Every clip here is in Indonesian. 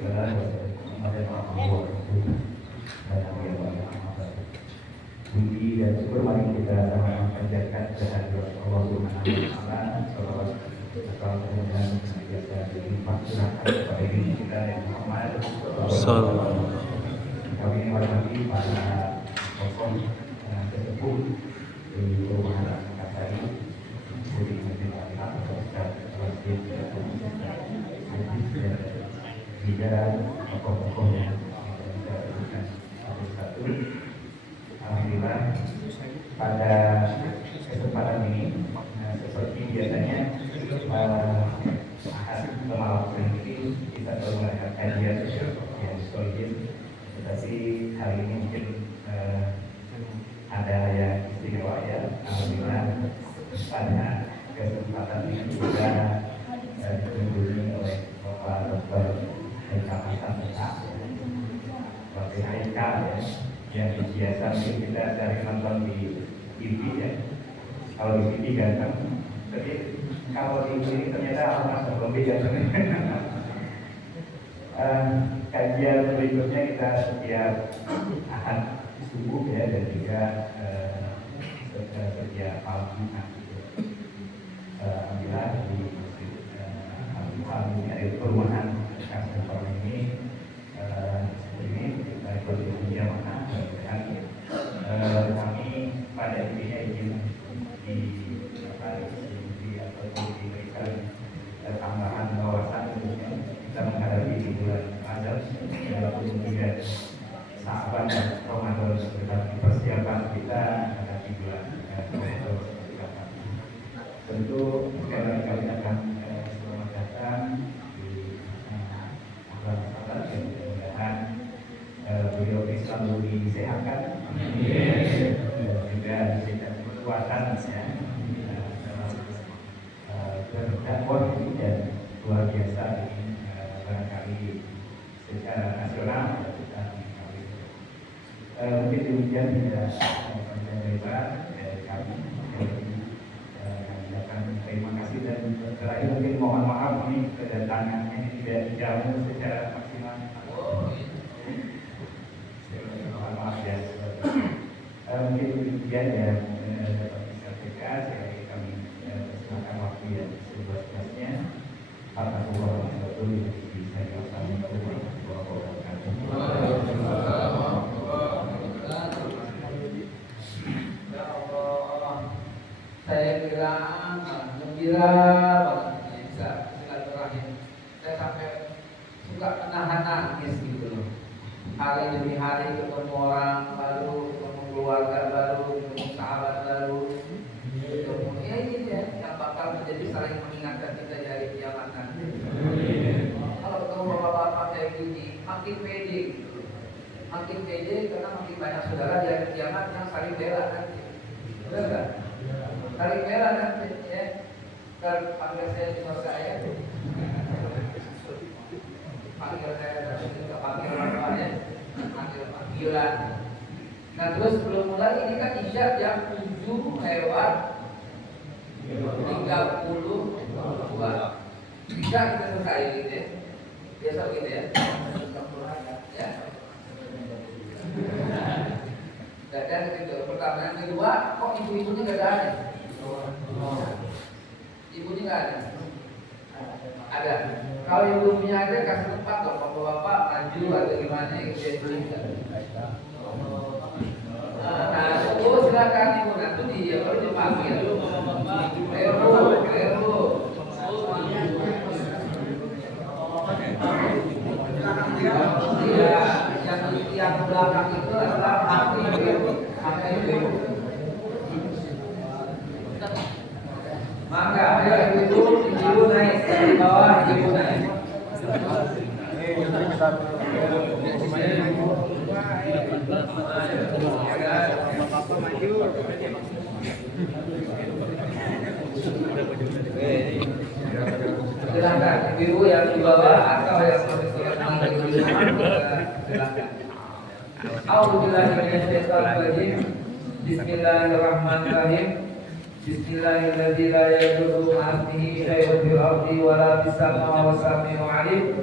Puji dan syukur mari kita sama panjatkan kehadirat Allah Subhanahu wa taala. Salawat dan senantiasa dilimpahkan kepada diri kita yang Muhammad sallallahu. Kami hormati para tokoh sesepuh di perumahan Kasari, Budi Masyarakat, Ustaz Wasif, dan tokoh-tokoh yang kita berikan satu-satu. Alhamdulillah pada kesempatan ini seperti biasanya Ahad malam ini kita melakukan kajian yang solid, tetapi hari ini mungkin ada yang istimewa ya. Alhamdulillah pada kesempatan ini kita dikunjungi oleh Bapak Dr. Haikal Hasan Bapak Haikal ya, yang biasa mungkin kita cari nonton di TV ya. Kalau di TV ganteng, tapi kalau di sini ternyata Mas lebih ganteng. Kajian berikutnya kita setiap Ahad subuh ya, dan juga setiap malam Jumat. Alhamdulillah di Masjid perumahan Kasar ini kita ikut jamaah. Kami pada intinya ingin diberikan tambahan wawasan kita menghadapi di bulan Rajab dalam kemudian Sa'ban dan Ramadan, tetapi persiapan kita menghadapi bulan Ramadan. Tentu sekali lagi kami akan selamat datang di bulan Ramadan yang mudah-mudahan beliau selalu disehatkan, juga diberikan kekuatan ya, berdakwah dan luar biasa ini barangkali secara nasional kita mungkin demikian tidak panjang lebar dari kami. Terima kasih dan terakhir mungkin mohon maaf ini kedatangannya ini tidak dijamu secara maksimal. Maaf ya. Mungkin demikian ya dapat disampaikan. Sekali kami persilakan waktu yang seluas-luasnya. Alhamdulillah warahmatullahi wabarakatuh. Saya bilang gembira banget bisa silaturahim. Saya sampai suka menahan nangis gitu loh. Hari demi hari ketemu orang baru, ketemu keluarga baru, ketemu sahabat baru, ketemu ya ini ya yang bakal menjadi saling mengingatkan kita dari kiamat nanti. Kalau ketemu bapak-bapak kayak gini, makin pede gitu. Makin pede karena makin banyak saudara dari kiamat yang saling bela nanti. Benar nggak? Saling bela nanti ya. Panggil saya cuma saya. Panggil saya juga panggil orang ya. Panggil panggilan. Nah terus sebelum mulai ini kan isya jam 7 lewat 32. Bisa kita selesai gitu ya. Biasa gitu ya. Ya. Dan itu pertanyaan kedua, kok ibu-ibunya nggak ada? Ibunya nggak ada. Ada. Kalau ibunya ada kasih tempat dong, bapak-bapak maju atau gimana gitu ya. Nah, silakan ibu nanti dia baru dipanggil. Yang belakang itu adalah hak ibu. Maka ayo ibu naik dari bawah, ibu naik. Silakan ibu yang di bawah atau yang silakan. A'udzubillahi Bismillahirrahmanirrahim. Bismillahirrahmanirrahim. La yadurru ma'asmihi syai'un fil ardi wa la fis samaa'i wa sami'un 'alim.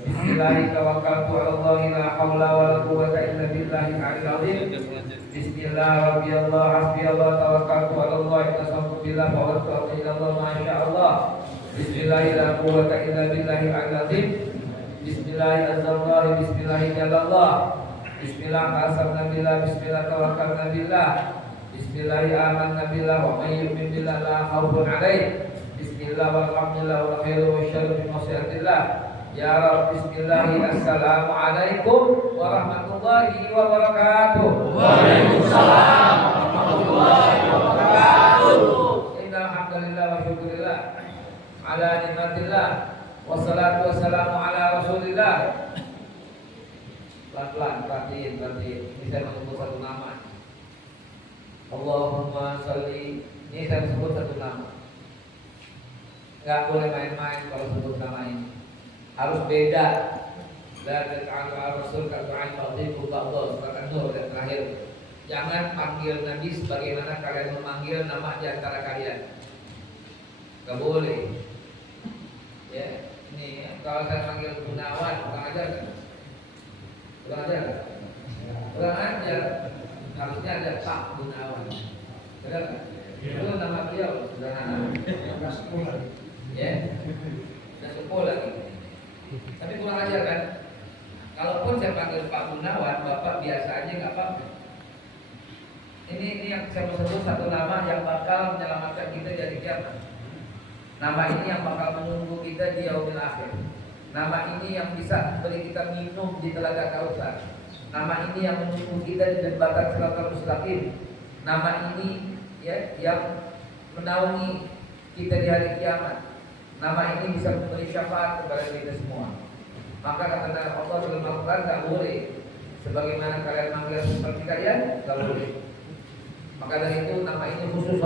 Bismillahirrahmanirrahim. Tawakkaltu 'ala Allah la haula wa la quwwata illa billahil 'aliyyil 'azim. Bismillah rabbi Allah hasbi Allah tawakkaltu 'ala Allah tasawwuf billah tawakkaltu ila Allah ma sya Allah. Bismillah la quwwata illa billahil 'aliyyil 'azim. Bismillahirrahmanirrahim. Bismillahirrahmanirrahim. Bismillah asamna billah bismillah tawakkalna billah. Bismillah amanna billah wa may yu'min billah la khaufun 'alaih. Bismillah walhamdulillah wal khairu wasyarru bi masyiatillah. Ya Rabb bismillah assalamualaikum warahmatullahi wabarakatuh. Waalaikumsalam warahmatullahi wabarakatuh. Innal hamdalillah wa syukurillah ala nikmatillah wassalatu wassalamu ala rasulillah. Pelan-pelan, perhatiin. Ini saya menyebut satu nama. Allahumma sholli. Ini saya sebut satu nama. Gak boleh main-main kalau sebut nama ini. Harus beda. La taj'alu ar-rasul ka'du'an ba'dikum ba'dha. Surat An-Nur dan terakhir. Jangan panggil Nabi sebagaimana kalian memanggil nama di antara kalian. Gak boleh. Ya, ini kalau saya panggil Gunawan, kurang ajar kan? Kurang ajar. Harusnya ada Pak Gunawan. Benar kan? Itu nama beliau sederhana. Ya, dan sepuh lagi. Tapi kurang ajar kan? Kalaupun saya panggil Pak Gunawan, Bapak biasa aja nggak apa-apa. Ini yang saya mau sebut satu nama yang bakal menyelamatkan kita dari kiamat. Nama ini yang bakal menunggu kita di yaumil akhir. Nama ini yang bisa beri kita minum di telaga Kautsar. Nama ini yang menunggu kita di jembatan Siratal Mustaqim. Nama ini ya yang menaungi kita di hari kiamat. Nama ini bisa memberi syafaat kepada kita semua. Maka kata Allah dalam Al-Quran, tak boleh sebagaimana kalian manggil seperti kalian, tak boleh. Maka dari itu nama ini khusus.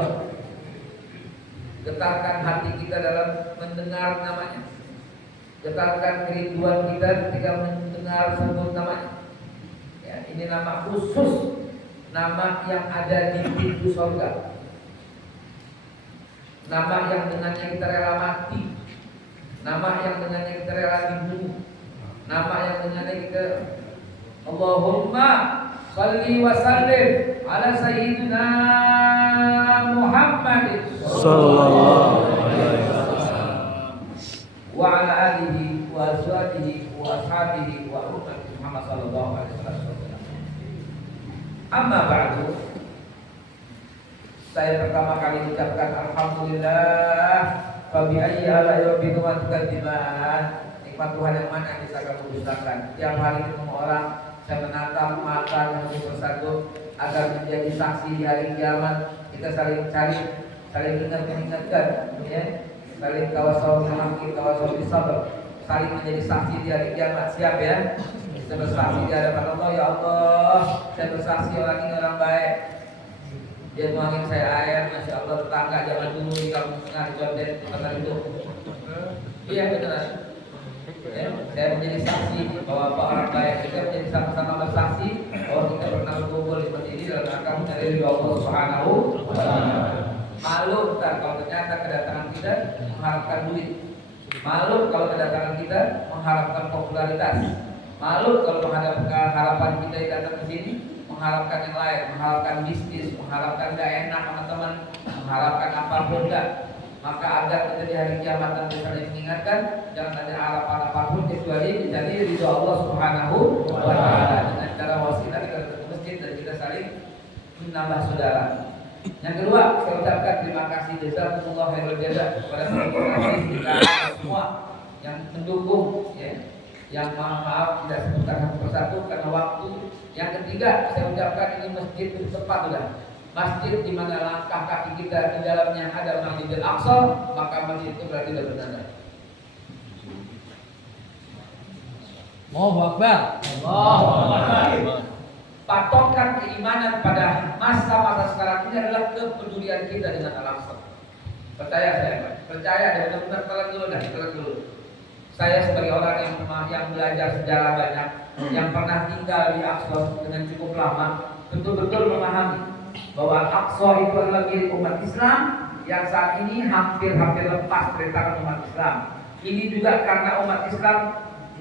Getarkan hati kita dalam mendengar namanya. Getarkan kerinduan kita ketika mendengar sebut namanya. Ya, ini nama khusus, nama yang ada di pintu surga. Nama yang dengannya kita rela mati. Nama yang dengannya kita rela dibunuh. Nama yang dengannya kita Allahumma shalli wa sallim ala sayyidina Muhammad Sallallahu alaihi wasallam wa ala alihi wa azwajihi wa ashabihi wa ummati Muhammad sallallahu alaihi wasallam. Amma ba'du. Saya pertama kali ucapkan alhamdulillah fa bi ayyi ala'i rabbika tukadziban. Nikmat Tuhan yang mana yang bisa kamu dustakan. Tiap hari ketemu orang saya menatap mata yang bersatu agar menjadi saksi di hari kiamat. Kita saling cari, saling mengingatkan, ya, saling tawassul menghakimi, tawassul bisabr, saling menjadi saksi di hari kiamat. Siap ya? Kita bersaksi di hadapan Allah. Ya Allah, saya bersaksi orang ini orang baik. Dia nuangin saya air, masya Allah, tetangga zaman dulu di kampung tengah di Condet tempat itu. Iya benar. Ya, saya menjadi saksi bahwa Pak orang baik. Kita menjadi sama-sama bersaksi bahwa kita pernah berkumpul seperti ini dalam rangka mencari ridho Allah Subhanahu wa Ta'ala. Malu tak kalau ternyata kedatangan kita mengharapkan duit. Malu kalau kedatangan kita mengharapkan popularitas. Malu kalau menghadapkan harapan kita datang ke sini mengharapkan yang lain, mengharapkan bisnis, mengharapkan gak enak sama teman, mengharapkan apapun enggak. Maka agar kita di hari kiamat nanti saling mengingatkan, jangan ada harapan apapun kecuali mencari ridho Allah Subhanahu wa Ta'ala. Dengan cara wasilah kita datang ke masjid dan kita saling menambah saudara. Yang kedua, saya ucapkan terima kasih jazakumullah khairul jazaa kepada kita semua yang mendukung, ya, yang maaf tidak sebutkan satu persatu karena waktu. Yang ketiga, saya ucapkan ini masjid itu tepat sudah. Masjid di mana langkah kaki kita di dalamnya ada Masjidil Aqsa, maka masjid itu berarti sudah benar. Allahu Akbar. Allahu Akbar. Patokan keimanan pada masa-masa sekarang ini adalah kepedulian kita dengan Al-Aqsa. Percaya saya, Pak. Percaya dan benar-benar telan dulu. Saya sebagai orang yang belajar sejarah banyak, yang pernah tinggal di Aqsa dengan cukup lama, betul-betul memahami bahwa Al-Aqsa itu adalah milik umat Islam yang saat ini hampir lepas dari tangan umat Islam. Ini juga karena umat Islam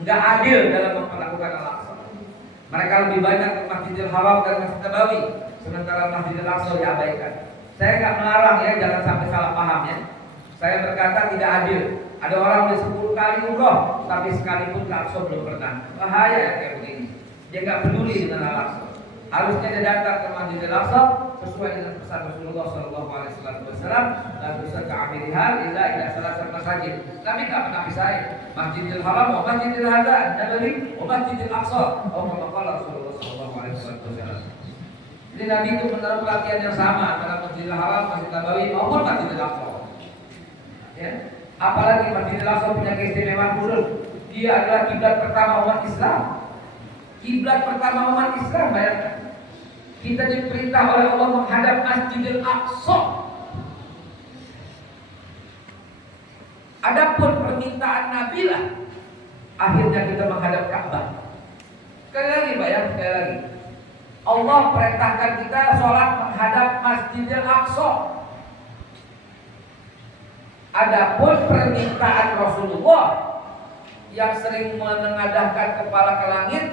nggak adil dalam memperlakukan Al-Aqsa. Mereka lebih banyak ke Masjidil Haram dan Masjid Nabawi, sementara Masjidil Aqsa diabaikan. Saya nggak melarang ya, jangan sampai salah paham ya. Saya berkata tidak adil. Ada orang udah 10 kali umroh, tapi sekalipun ke Aqsa belum pernah. Bahaya ya kayak begini. Dia nggak peduli dengan Al-Aqsa. Harusnya dia datang ke Masjidil Aqsa sesuai dengan pesan Rasulullah SAW. Dan bisa ke Amirihal illa salah satu masjid. Nabi nggak pernah pisahin Masjidil Haram, Masjidil Hadza, Nabawi, Masjidil Aqsa. Oh, kata Rasulullah SAW. Jadi Nabi itu menaruh perhatian yang sama antara Masjidil Haram, Masjid Nabawi maupun Masjidil Aqsa. Ya. Apalagi Masjidil Aqsa punya keistimewaan khusus. Dia adalah kiblat pertama umat Islam. Kiblat pertama umat Islam, bayangkan. Kita diperintah oleh Allah menghadap Masjidil Aqsa. Adapun permintaan Nabi lah, akhirnya kita menghadap Ka'bah. Sekali lagi, sekali lagi. Allah perintahkan kita sholat menghadap Masjidil Aqsa. Adapun permintaan Rasulullah yang sering menengadahkan kepala ke langit,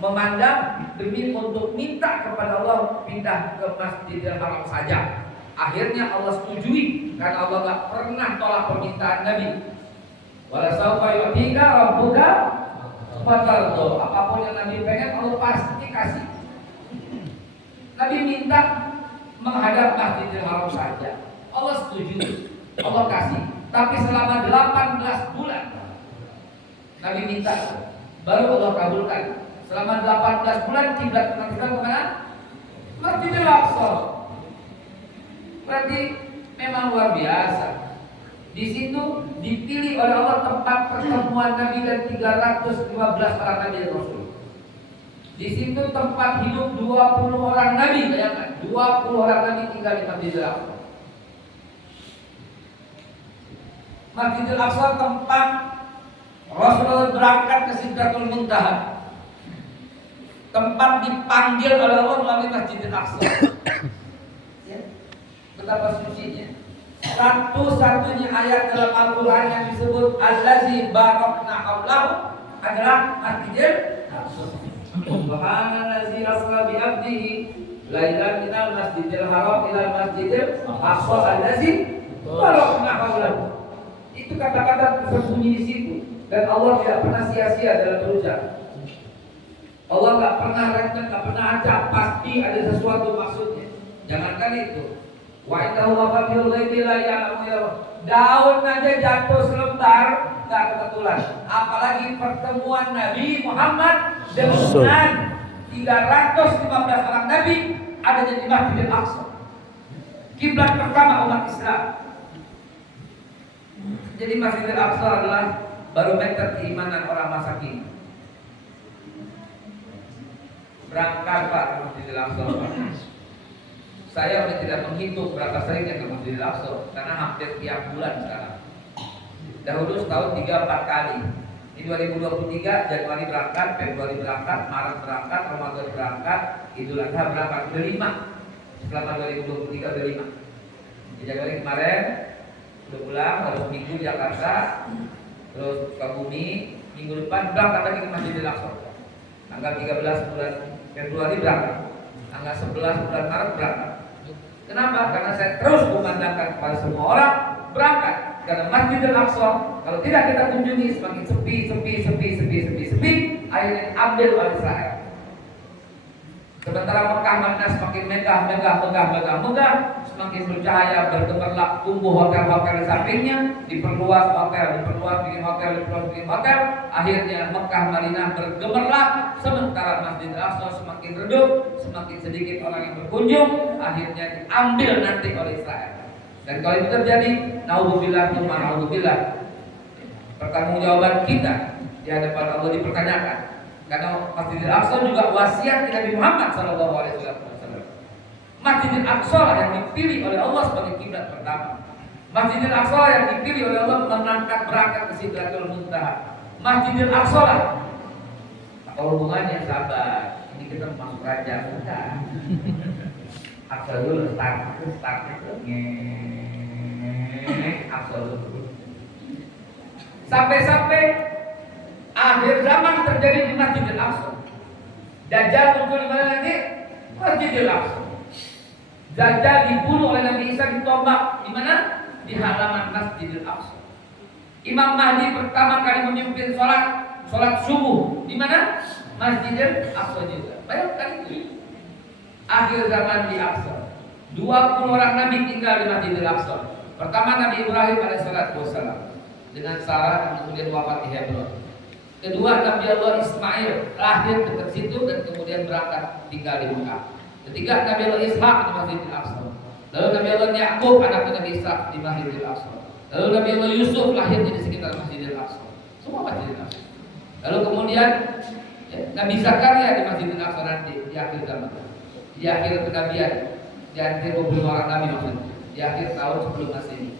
memandang demi untuk minta kepada Allah pindah ke Masjidil Haram saja. Akhirnya Allah setujui karena Allah gak pernah tolak permintaan Nabi. Wala sawfa yu'tika rabbuka fatardo. Apapun yang Nabi pengen Allah pasti kasih. Nabi minta menghadap Masjidil Haram saja. Allah setuju, Allah kasih. Tapi selama 18 bulan Nabi minta, baru Allah kabulkan. Selama 18 bulan kiblat kita kemana? Masjidil Aqsa. Berarti memang luar biasa. Di situ dipilih oleh Allah tempat pertemuan Nabi dan 315 orang Nabi dan Rasul. Di situ tempat hidup 20 orang Nabi, bayangkan 20 orang Nabi tinggal di Masjidil Aqsa. Masjidil Aqsa tempat Rasulullah berangkat ke Sidratul Muntaha. Tempat dipanggil oleh Allah melalui Masjidil Aqsa. Ya. Betapa sucinya. Satu-satunya ayat dalam Al-Quran yang disebut Allazi barakna haulahu adalah Masjidil Aqsa. Subhanallazi asra bi 'abdihi lailan minal masjidil haram ilal masjidil aqsa allazi barakna haulahu. Itu kata-kata tersembunyi di situ dan Allah tidak pernah sia-sia dalam berucap. Allah nggak pernah rangkap, nggak pernah acak, pasti ada sesuatu maksudnya. Jangankan itu. Wa innahu mafatihul ghaibi la ya'lamu. Daun aja jatuh selembar nggak kebetulan. Apalagi pertemuan Nabi Muhammad dengan 315 orang Nabi ada di Masjidil Aqsa. Kiblat pertama umat Islam. Jadi Masjidil Aqsa adalah barometer keimanan orang masa kini. Berangkat Pak ke Masjidil Aqsa. Saya sudah tidak menghitung berapa seringnya ke Masjidil Aqsa karena hampir tiap bulan sekarang. Dahulu setahun 3-4 kali. Ini 2023 Januari berangkat, Februari berangkat, Maret berangkat, Ramadan berangkat, Idul Adha berangkat, udah 5. Selama 2023 udah 5. Di Januari kemarin udah pulang, harus minggu di Jakarta, terus ke Bumi, minggu depan berangkat lagi ke Masjidil Aqsa. Tanggal 13 bulan Februari berangkat, tanggal 11 bulan Maret berangkat. Kenapa? Karena saya terus memandangkan kepada semua orang berangkat. Karena Masjidil Aqsa kalau tidak kita kunjungi semakin sepi, akhirnya diambil oleh Israel. Sementara Mekah mana semakin megah, semakin bercahaya, bergemerlap, tumbuh hotel-hotel di sampingnya, diperluas hotel, bikin hotel. Akhirnya Mekah Madinah bergemerlap, sementara Masjidil Aqsa semakin redup, semakin sedikit orang yang berkunjung, akhirnya diambil nanti oleh Israel. Dan kalau itu terjadi, naudzubillah, pertanggungjawaban kita di hadapan Allah dipertanyakan. Karena Masjidil Aqsa juga wasiat Nabi Muhammad SAW. Masjidil Aqsa yang dipilih oleh Allah sebagai kiblat pertama. Masjidil Aqsa yang dipilih oleh Allah berangkat ke Sidratul Muntaha. Masjidil Aqsa lah. Apa hubungannya sahabat? Ini kita masuk raja bukan? Aqsa dulu start itu Aqsa dulu. Sampai Akhir zaman terjadi di Masjidil Aqsa. Dajjal muncul di mana nanti? Masjidil Aqsa. Dajjal dibunuh oleh Nabi Isa ditombak di mana? Di halaman Masjidil Aqsa. Imam Mahdi pertama kali memimpin sholat subuh di mana? Masjidil Aqsa juga. Bayangkan itu. Akhir zaman di Aqsa. 20 orang Nabi tinggal di Masjidil Aqsa. Pertama Nabi Ibrahim alaihissalam dengan Sarah, dan kemudian wafat di Hebron. Kedua Nabi Allah Ismail lahir dekat situ dan kemudian berangkat tinggal di Mekah. Ketiga Nabi Allah Ishak di Masjidil Aqsa. Lalu Nabi Allah Yaqub anak Nabi Ishak di Masjidil Aqsa. Lalu Nabi Allah Yusuf lahir di sekitar Masjidil Aqsa. Semua Masjidil Aqsa. Lalu kemudian Nabi Zakaria di Masjidil Aqsa nanti di akhir zaman. Di akhir kenabian, di akhir 20 orang Nabi maksudnya, di akhir tahun sebelum Masehi.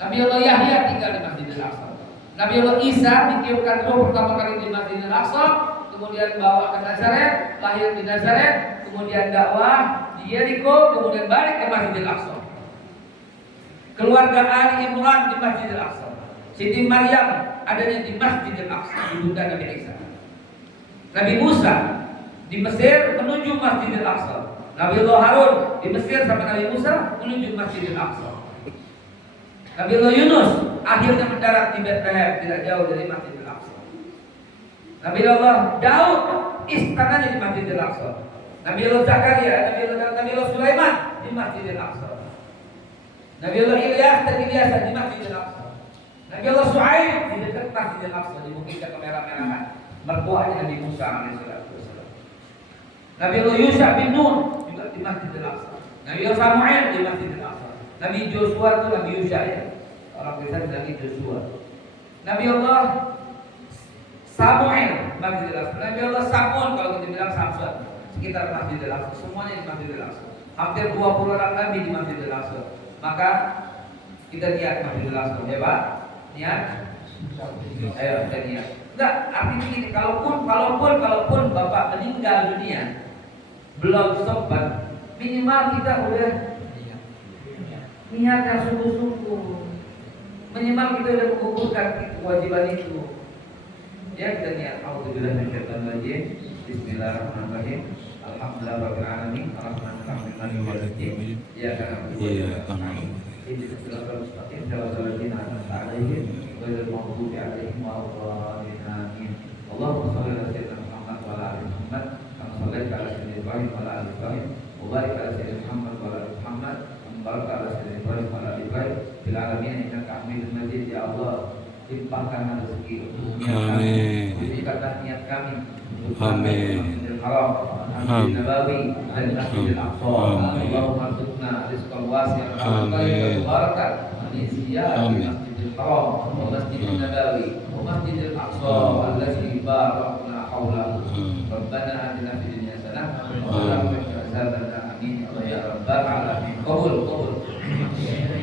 Nabi Allah Yahya tinggal di Masjidil Aqsa. Nabi Allah Isa ditiupkan roh pertama kali di Masjidil Aqsa, kemudian bawa ke Nazaret, lahir di Nazaret, kemudian dakwah di Yeriko, kemudian balik ke Masjidil Aqsa. Keluarga Ali Imran di Masjidil Aqsa. Siti Maryam adanya di Masjidil Aqsa, ibunda Nabi Isa. Nabi Musa di Mesir menuju Masjidil Aqsa. Nabi Allah Harun di Mesir sama Nabi Musa menuju Masjidil Aqsa. Nabi Allah Yunus akhirnya mendarat di Bethlehem, tidak jauh dari Masjidil Aqsa. Nabi Allah Daud istananya di Masjidil Aqsa. Nabi Allah Zakaria, Nabi Allah Sulaiman di Masjidil Aqsa. Nabi Allah Ilyas dan Ilyasa di Masjidil Aqsa. Nabi Allah Shu'aib di dekat Masjidil Aqsa, di bukit kemerah-merahan, mertuanya Nabi Musa alaihissalam. Nabi Allah Yusha bin Nun juga di Masjidil Aqsa. Nabi Allah Samuel di Masjidil Aqsa. Nabi Joshua itu Nabi Yusha ya. Orang Kristen Nabi Joshua. Nabi Allah Samuel Masjidil Aqsa. Nabi Allah Samuel kalau kita bilang Samson sekitar Masjidil Aqsa. Semuanya di Masjidil Aqsa. Hampir 20 orang Nabi di Masjidil Aqsa. Maka kita niat Masjidil Aqsa. Hebat? Niat? Ayo kita niat. Enggak, artinya gini, kalaupun Bapak meninggal dunia belum sempat, minimal kita udah niat yang sungguh-sungguh. Minimal kita udah mengumpulkan kewajiban itu. Ya kita niat. Auzubillahi minasyaitonir rajim. Bismillahirrahmanirrahim. Alhamdulillahirabbil alamin. Arrahmanirrahim. Maliki yaumiddin. Iyyaka na'budu wa iyyaka nasta'in. Ihdinas siratal mustaqim. Siratal ladzina an'amta 'alaihim ghairil maghdubi 'alaihim waladdallin. Amin. Allahumma shalli ala sayyidina Muhammad wa ala ali Muhammad kama shallaita ala sayyidina Ibrahim wa ala ali Ibrahim wa barik ala sayyidina Muhammad wa ala ali Muhammad barik ala sayyidina Ibrahim wa ala ali Ibrahim fil alamin innaka Hamidum Majid. Ya Allah, limpahkan rezeki dunia kami, limpahkan niat kami. Amin. Haram, Masjid Nabawi dan Masjidil Aqsa. Allahumma arzuqna rizqan wasi'an wa barakat min ziyarati Masjidil Haram wa Masjidil Nabawi wa Masjidil Aqsa allazi barakna hawlahu. Rabbana atina fid dunya hasanah wa qina adzabannar. Amin ya rabbal